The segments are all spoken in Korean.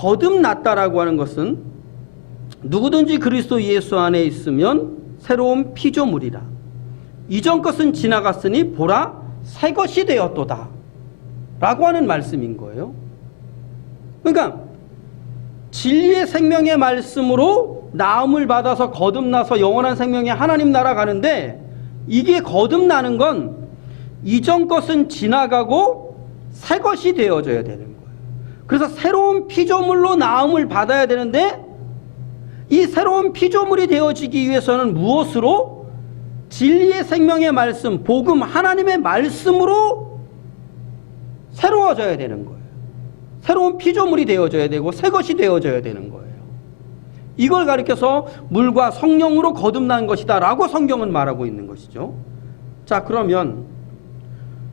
거듭났다라고 하는 것은 누구든지 그리스도 예수 안에 있으면 새로운 피조물이라. 이전 것은 지나갔으니 보라 새 것이 되었도다 라고 하는 말씀인 거예요. 그러니까 진리의 생명의 말씀으로 나음을 받아서 거듭나서 영원한 생명의 하나님 나라 가는데, 이게 거듭나는 건 이전 것은 지나가고 새 것이 되어져야 되는 거예요. 그래서 새로운 피조물로 나음을 받아야 되는데, 이 새로운 피조물이 되어지기 위해서는 무엇으로? 진리의 생명의 말씀, 복음, 하나님의 말씀으로 새로워져야 되는 거예요. 새로운 피조물이 되어져야 되고 새 것이 되어져야 되는 거예요. 이걸 가리켜서 물과 성령으로 거듭난 것이다 라고 성경은 말하고 있는 것이죠. 자, 그러면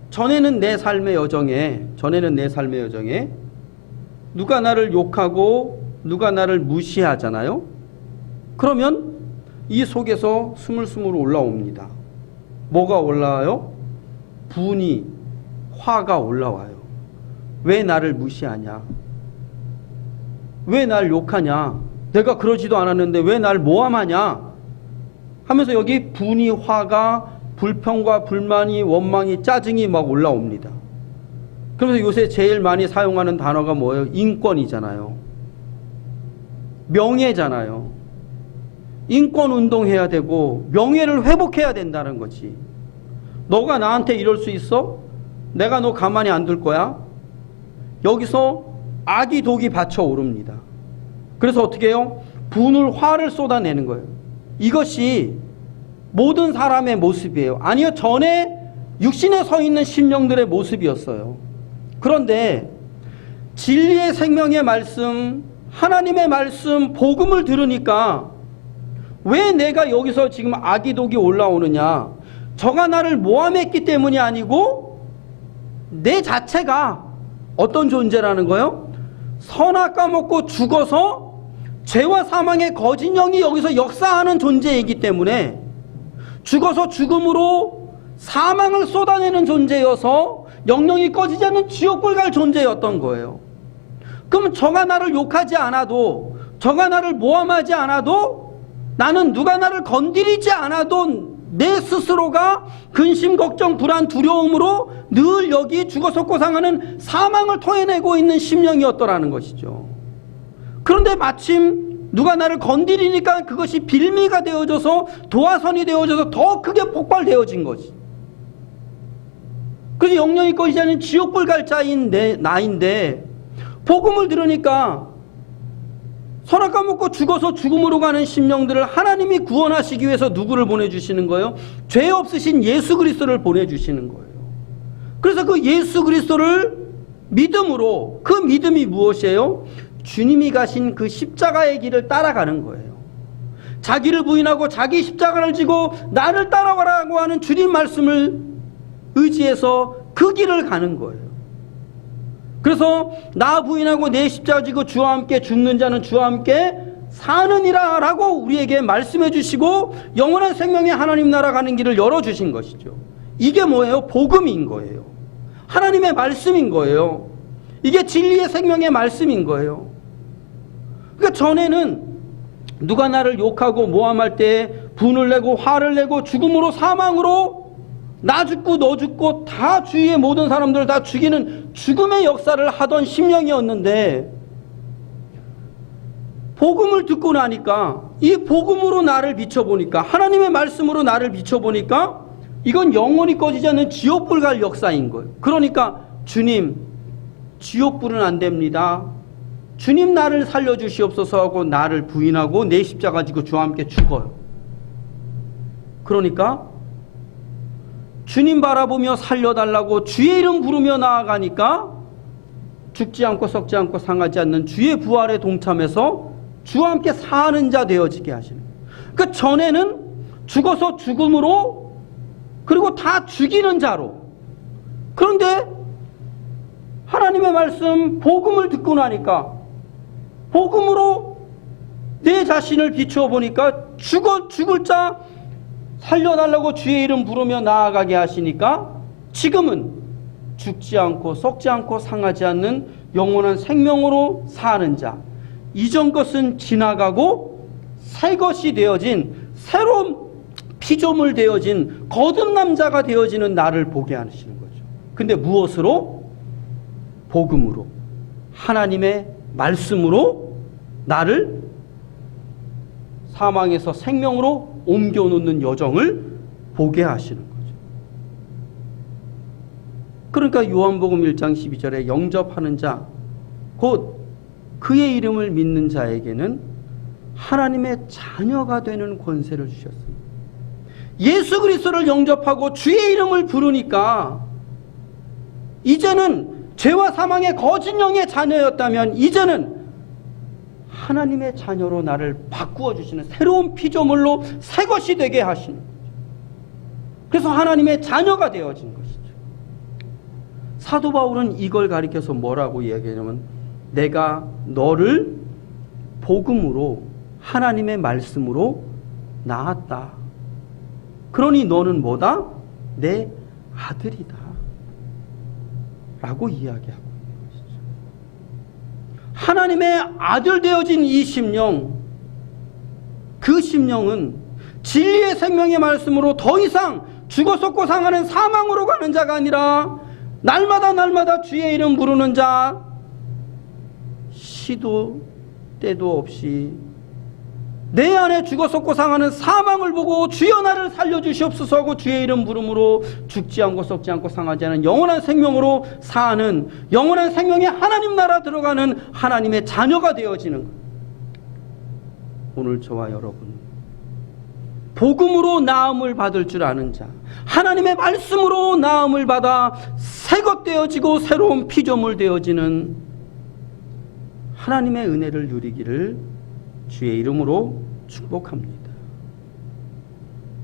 전에는 내 삶의 여정에 누가 나를 욕하고 누가 나를 무시하잖아요. 그러면 이 속에서 스물스물 올라옵니다. 뭐가 올라와요? 분이, 화가 올라와요. 왜 나를 무시하냐? 왜 날 욕하냐? 내가 그러지도 않았는데 왜 날 모함하냐? 하면서 여기 분이, 화가, 불평과 불만이, 원망이, 짜증이 막 올라옵니다. 그러면서 요새 제일 많이 사용하는 단어가 뭐예요? 인권이잖아요. 명예잖아요. 인권운동해야 되고 명예를 회복해야 된다는 거지. 너가 나한테 이럴 수 있어? 내가 너 가만히 안 둘 거야? 여기서 악이 독이 받쳐오릅니다. 그래서 어떻게 해요? 분을, 화를 쏟아내는 거예요. 이것이 모든 사람의 모습이에요. 아니요, 전에 육신에 서 있는 심령들의 모습이었어요. 그런데 진리의 생명의 말씀, 하나님의 말씀, 복음을 들으니까 왜 내가 여기서 지금 악이 독이 올라오느냐? 저가 나를 모함했기 때문이 아니고 내 자체가 어떤 존재라는 거예요? 선악 까먹고 죽어서 죄와 사망의 거짓 영이 여기서 역사하는 존재이기 때문에, 죽어서 죽음으로 사망을 쏟아내는 존재여서 영영이 꺼지지 않는 지옥불 갈 존재였던 거예요. 그럼 저가 나를 욕하지 않아도, 저가 나를 모함하지 않아도, 나는 누가 나를 건드리지 않아도 내 스스로가 근심, 걱정, 불안, 두려움으로 늘 여기 죽어서 고상하는 사망을 토해내고 있는 심령이었더라는 것이죠. 그런데 마침 누가 나를 건드리니까 그것이 빌미가 되어져서, 도화선이 되어져서 더 크게 폭발되어진 거지. 그래서 영영이 꺼지지 않는 지옥불 갈 자인 나인데, 복음을 들으니까 선악 까먹고 죽어서 죽음으로 가는 심령들을 하나님이 구원하시기 위해서 누구를 보내주시는 거예요? 죄 없으신 예수 그리스도를 보내주시는 거예요. 그래서 그 예수 그리스도를 믿음으로, 그 믿음이 무엇이에요? 주님이 가신 그 십자가의 길을 따라가는 거예요. 자기를 부인하고 자기 십자가를 지고 나를 따라가라고 하는 주님 말씀을 의지해서 그 길을 가는 거예요. 그래서 나 부인하고 내 십자가 지고 주와 함께 죽는 자는 주와 함께 사느니라 라고 우리에게 말씀해 주시고 영원한 생명의 하나님 나라 가는 길을 열어주신 것이죠. 이게 뭐예요? 복음인 거예요. 하나님의 말씀인 거예요. 이게 진리의 생명의 말씀인 거예요. 그러니까 전에는 누가 나를 욕하고 모함할 때 분을 내고 화를 내고 죽음으로, 사망으로 나 죽고 너 죽고 다 주위의 모든 사람들을 다 죽이는 죽음의 역사를 하던 심령이었는데, 복음을 듣고 나니까, 이 복음으로 나를 비춰보니까, 하나님의 말씀으로 나를 비춰보니까 이건 영원히 꺼지지 않는 지옥불 갈 역사인 거예요. 그러니까 주님, 지옥불은 안 됩니다. 주님 나를 살려주시옵소서 하고 나를 부인하고 내 십자가 지고 주와 함께 죽어요. 그러니까 주님 바라보며 살려달라고 주의 이름 부르며 나아가니까 죽지 않고 썩지 않고 상하지 않는 주의 부활에 동참해서 주와 함께 사는 자 되어지게 하시는 거예요. 그러니까 전에는 죽어서 죽음으로, 그리고 다 죽이는 자로. 그런데 하나님의 말씀, 복음을 듣고 나니까, 복음으로 내 자신을 비추어 보니까 죽을 자 살려달라고 주의 이름 부르며 나아가게 하시니까 지금은 죽지 않고 썩지 않고 상하지 않는 영원한 생명으로 사는 자. 이전 것은 지나가고 새 것이 되어진 새로운 피조물 되어진 거듭난 자가 되어지는 나를 보게 하시는 거죠. 근데 무엇으로? 복음으로, 하나님의 말씀으로 나를 사망에서 생명으로 옮겨놓는 여정을 보게 하시는 거죠. 그러니까 요한복음 1장 12절에 영접하는 자, 곧 그의 이름을 믿는 자에게는 하나님의 자녀가 되는 권세를 주셨습니다. 예수 그리스도를 영접하고 주의 이름을 부르니까 이제는 죄와 사망의 거짓 영의 자녀였다면 이제는 하나님의 자녀로 나를 바꾸어 주시는 새로운 피조물로 새 것이 되게 하시는 거죠. 그래서 하나님의 자녀가 되어진 것이죠. 사도 바울은 이걸 가리켜서 뭐라고 이야기하냐면 내가 너를 복음으로 하나님의 말씀으로 낳았다. 그러니 너는 뭐다? 내 아들이다. 라고 이야기하고 있는 것이죠. 하나님의 아들 되어진 이 심령, 그 심령은 진리의 생명의 말씀으로 더 이상 죽어 썩고 상하는 사망으로 가는 자가 아니라 날마다 주의 이름 부르는 자, 시도 때도 없이 내 안에 죽어 썩고 상하는 사망을 보고 주여 나를 살려주시옵소서 하고 주의 이름 부름으로 죽지 않고 썩지 않고 상하지 않은 영원한 생명으로 사는, 영원한 생명의 하나님 나라 들어가는 하나님의 자녀가 되어지는 것. 오늘 저와 여러분, 복음으로 나음을 받을 줄 아는 자, 하나님의 말씀으로 나음을 받아 새것 되어지고 새로운 피조물 되어지는 하나님의 은혜를 누리기를 주의 이름으로 축복합니다.